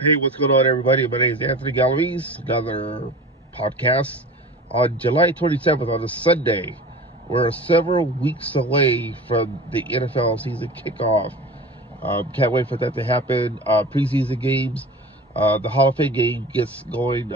Hey, what's going on, everybody? My name is Anthony Galaviz. Another podcast on July 27th on a Sunday. We're several weeks away from the NFL season kickoff. Can't wait for that to happen. Preseason games, the Hall of Fame game gets going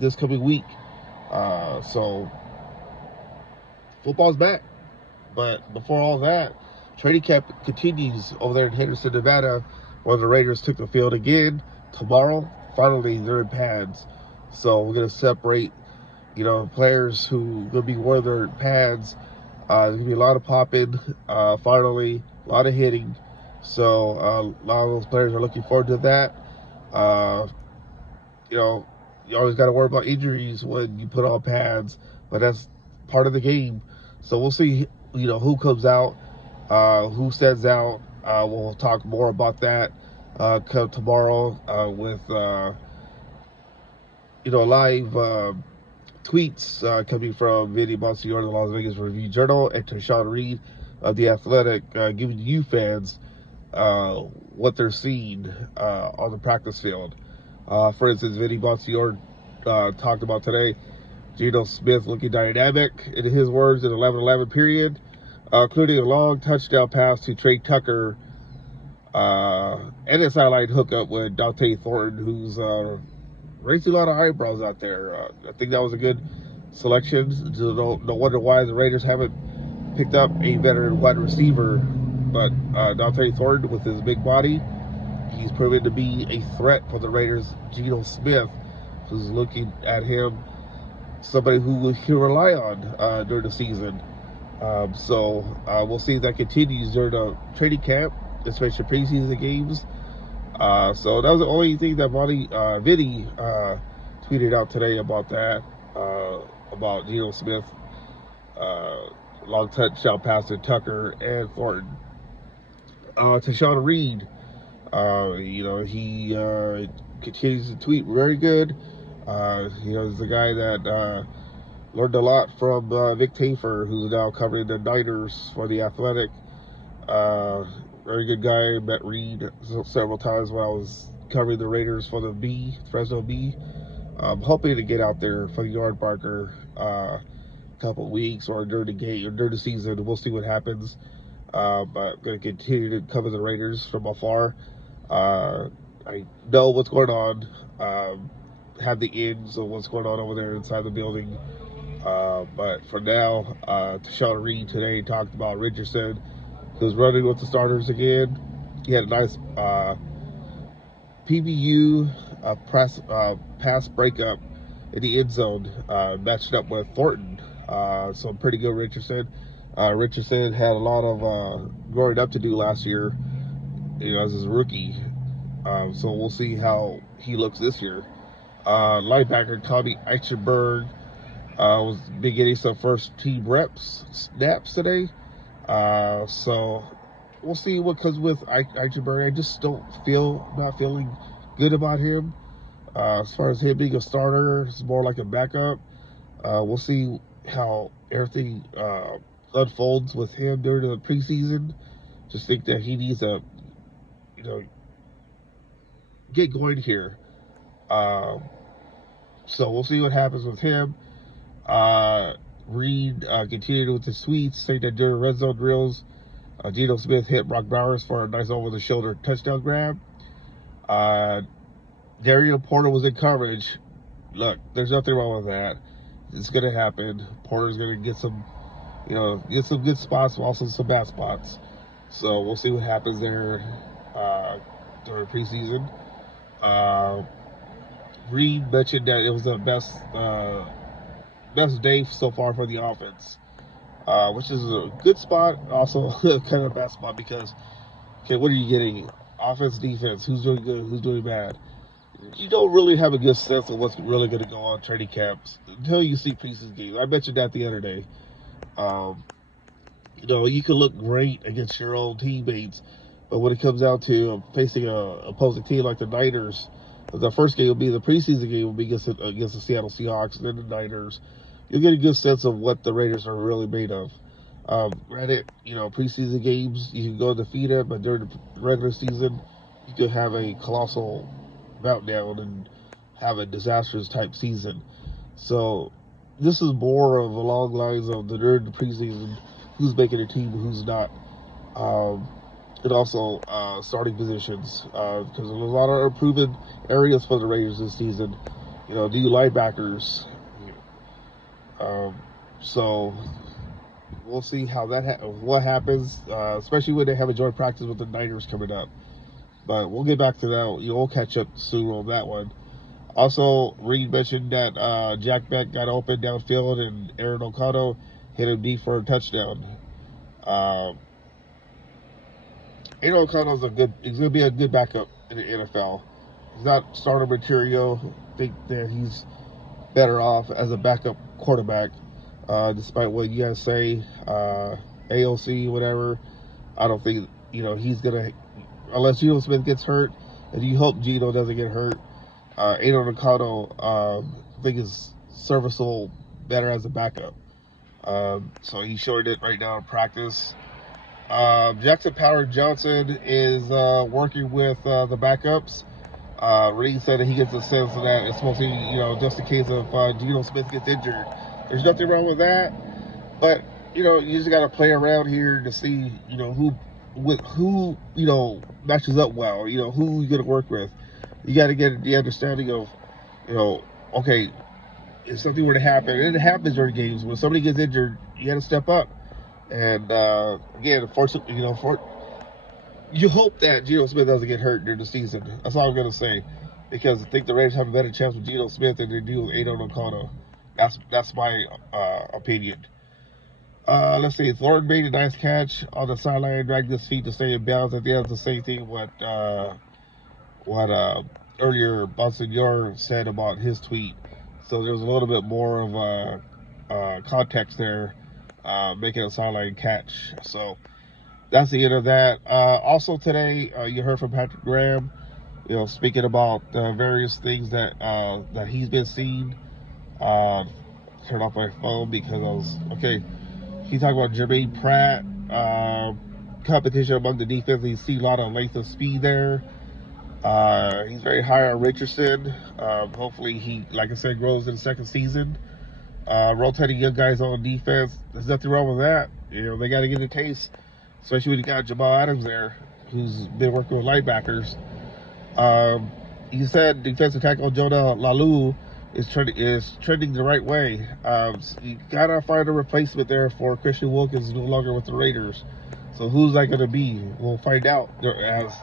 this coming week. So football's back. But before all that, training camp continues over there in Henderson, Nevada, where the Raiders took the field again. Tomorrow, finally, they're in pads. So we're going to separate, players who are going to be wearing their pads. There's going to be a lot of popping, finally, a lot of hitting. So a lot of those players are looking forward to that. Uh, you know, you always got to worry about injuries when you put on pads, but that's part of the game. So we'll see, who comes out, who stands out. We'll talk more about that come tomorrow with, live tweets coming from Vinny Bonsignor of the Las Vegas Review Journal and Tashawn Reed of The Athletic, giving you fans what they're seeing on the practice field. For instance, Vinny Bonsignor talked about today Geno Smith looking dynamic, in his words, in the 11-11 period, including a long touchdown pass to Trey Tucker and a sideline hookup with Dante Thornton, who's raising a lot of eyebrows out there. I think that was a good selection. No wonder why the Raiders haven't picked up a veteran wide receiver, but Dante Thornton, with his big body, he's proven to be a threat for the Raiders. Geno Smith, who's looking at him, somebody who he can rely on during the season. So we'll see if that continues during the training camp, especially preseason games. So that was the only thing that Vinny tweeted out today about that, about Geno Smith, long touchdown pass to Tucker and Thornton. Tashawn Reed, he continues to tweet very good. He's the guy that learned a lot from Vic Tafur, who's now covering the Niners for The Athletic. Very good guy. Met Reed several times when I was covering the Raiders for the Fresno Bee. I'm hoping to get out there for the Yard Barker a couple of weeks or during the game or during the season. We'll see what happens. But I'm going to continue to cover the Raiders from afar. I know what's going on. Have the ins of what's going on over there inside the building. But for now, Tashawn Reed today talked about Richardson, who's running with the starters again. He had a nice PBU pass breakup in the end zone, matched up with Thornton. So pretty good, Richardson. Richardson had a lot of growing up to do last year, as his rookie. So we'll see how he looks this year. Linebacker Tommy Eichenberg was getting some first team snaps today. So we'll see what comes with Eichenberg. I just not feeling good about him. As far as him being a starter, it's more like a backup. We'll see how everything unfolds with him during the preseason. Just think that he needs to, get going here. So we'll see what happens with him. Reed continued with the tweets, saying that during red zone drills, Geno Smith hit Brock Bowers for a nice over-the-shoulder touchdown grab. Darian Porter was in coverage. Look, there's nothing wrong with that. It's going to happen. Porter's going to get some good spots, but also some bad spots. So we'll see what happens there during preseason. Reed mentioned that it was the best day so far for the offense, which is a good spot. Also, kind of a bad spot because, okay, what are you getting? Offense, defense. Who's doing good? Who's doing bad? You don't really have a good sense of what's really going to go on training camps until you see preseason games. I mentioned that the other day. You can look great against your own teammates, but when it comes down to facing a opposing team like the Niners, the first game will be the preseason game will be against the Seattle Seahawks, and then the Niners. You'll get a good sense of what the Raiders are really made of. Granted, preseason games you can go defeat them, but during the regular season, you could have a colossal meltdown and have a disastrous type season. So this is more of along lines of during the preseason, who's making a team, who's not, um, and also starting positions because there's a lot of improving areas for the Raiders this season. New linebackers. Um, so we'll see how what happens, especially when they have a joint practice with the Niners coming up. But we'll get back to that. You'll catch up soon on that one. Also, Reed mentioned that Jack Beck got open downfield and Aaron O'Connell hit him deep for a touchdown. Um, Aaron O'Connell's he's going to be a good backup in the NFL. He's not starter material. I think that he's better off as a backup quarterback, despite what you guys say, AOC, whatever. I don't think, he's going to, unless Geno Smith gets hurt, and you hope Geno doesn't get hurt. Aaron O'Connell, I think is serviceable better as a backup. So he showed it right now in practice. Jackson Power Johnson is working with the backups. Reed said that he gets a sense of that it's mostly, just in case of Geno Smith gets injured. There's nothing wrong with that, but you just got to play around here to see, who matches up well. Who you gonna work with. You got to get the understanding of, okay, if something were to happen, and it happens during games when somebody gets injured, you got to step up. And again, unfortunately, you hope that Geno Smith doesn't get hurt during the season. That's all I'm gonna say, because I think the Raiders have a better chance with Geno Smith than they do with Aidan O'Connell. That's my opinion. Let's see. Thornton made a nice catch on the sideline, dragged his feet to stay in bounds. At the end, the same thing what earlier Bonsignor said about his tweet. So there's a little bit more of context there, making a sideline catch. So that's the end of that. Also today, you heard from Patrick Graham, speaking about various things that he's been seeing. Turned off my phone because I was okay. He talked about Jermaine Pratt, competition among the defense. He's seen a lot of length of speed there. He's very high on Richardson. Hopefully he, like I said, grows in the second season. Rotating young guys on defense, there's nothing wrong with that. They got to get a taste, especially when you got Jamal Adams there, who's been working with linebackers. He said defensive tackle Jonah Lalu is trending the right way. You gotta find a replacement there for Christian Wilkins, no longer with the Raiders. So who's that gonna be? We'll find out. As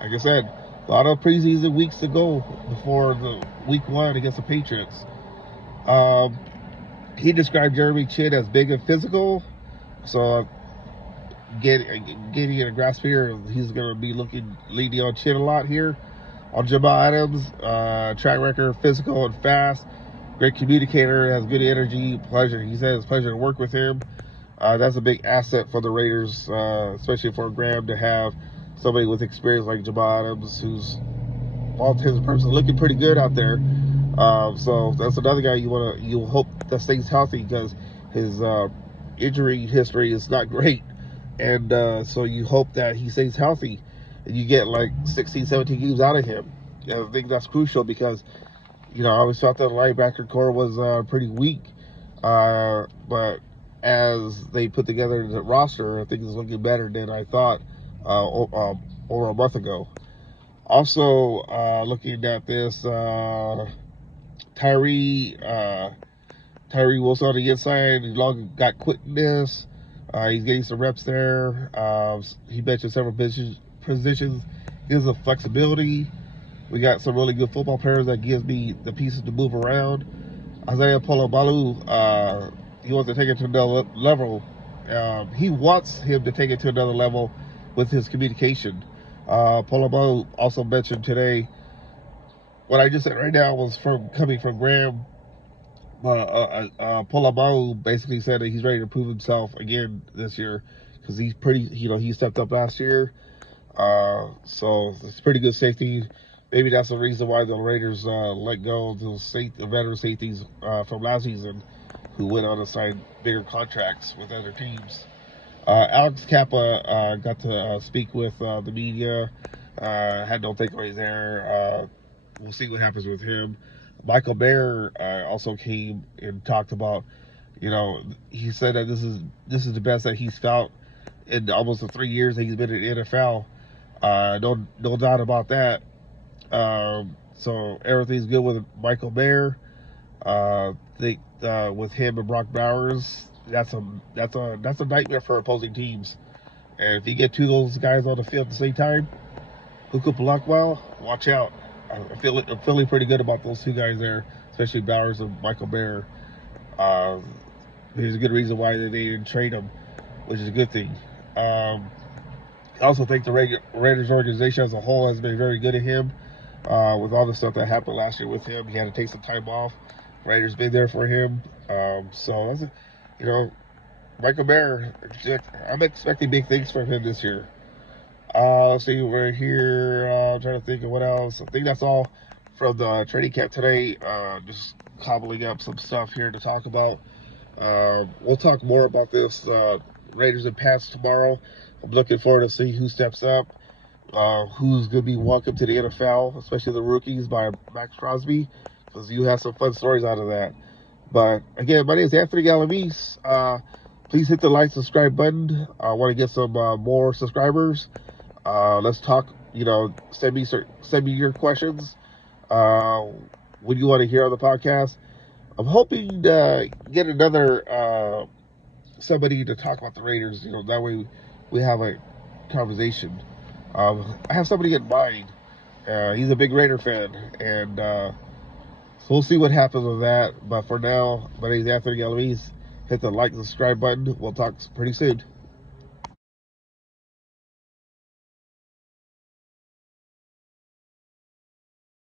like I said, a lot of preseason weeks to go before the week 1 against the Patriots. He described Jeremy Chinn as big and physical. So getting a grasp here, he's going to be leading on Chinn a lot here. On Jamal Adams, track record, physical and fast. Great communicator, has good energy, pleasure. He said it's a pleasure to work with him. That's a big asset for the Raiders, especially for Graham to have somebody with experience like Jamal Adams, who's all intents and purposes looking pretty good out there. So that's another guy you hope that stays healthy, because his injury history is not great, and so you hope that he stays healthy and you get like 16, 17 games out of him. I think that's crucial because I always thought that the linebacker core was pretty weak, but as they put together the roster, I think it's looking better than I thought over a month ago. Also, looking at this, Tyree Wilson on the inside, he got quickness. He's getting some reps there. He mentioned several positions. Gives us flexibility. We got some really good football players that gives me the pieces to move around. Isaiah Polobalu, he wants to take it to another level. He wants him to take it to another level with his communication. Polobalu also mentioned today, what I just said right now was coming from Graham. Polobalu basically said that he's ready to prove himself again this year, because he's he stepped up last year. So it's pretty good safety. Maybe that's the reason why the Raiders let go of the veteran safeties from last season, who went on to sign bigger contracts with other teams. Alex Kappa got to speak with the media. Had no takeaways there. we'll see what happens with him. Michael Mayer also came and talked about, he said that this is the best that he's felt in almost the 3 years that he's been in the NFL. No doubt about that. So everything's good with Michael Mayer. I think with him and Brock Bowers, that's a nightmare for opposing teams. And if you get two of those guys on the field at the same time, who could block well, watch out. I'm feeling pretty good about those two guys there, especially Bowers and Michael Mayer. There's a good reason why they didn't trade him, which is a good thing. I also think the Raiders organization as a whole has been very good at him. With all the stuff that happened last year with him, he had to take some time off. Raiders been there for him. So that's Michael Mayer, I'm expecting big things from him this year. Let's see, we're here. I'm trying to think of what else. I think that's all from the training camp today. Just cobbling up some stuff here to talk about. We'll talk more about this Raiders and Pats tomorrow. I'm looking forward to see who steps up, who's going to be welcome to the NFL, especially the rookies by Max Crosby, because you have some fun stories out of that. But again, my name is Anthony Galamise. Please hit the like, subscribe button. I want to get some more subscribers. Let's talk. Send me your questions. What do you want to hear on the podcast? I'm hoping to get another somebody to talk about the Raiders. That way we have a conversation. I have somebody in mind. He's a big Raider fan, and so we'll see what happens with that. But for now, my name is Anthony Galamise. Hit the like, subscribe button. We'll talk pretty soon.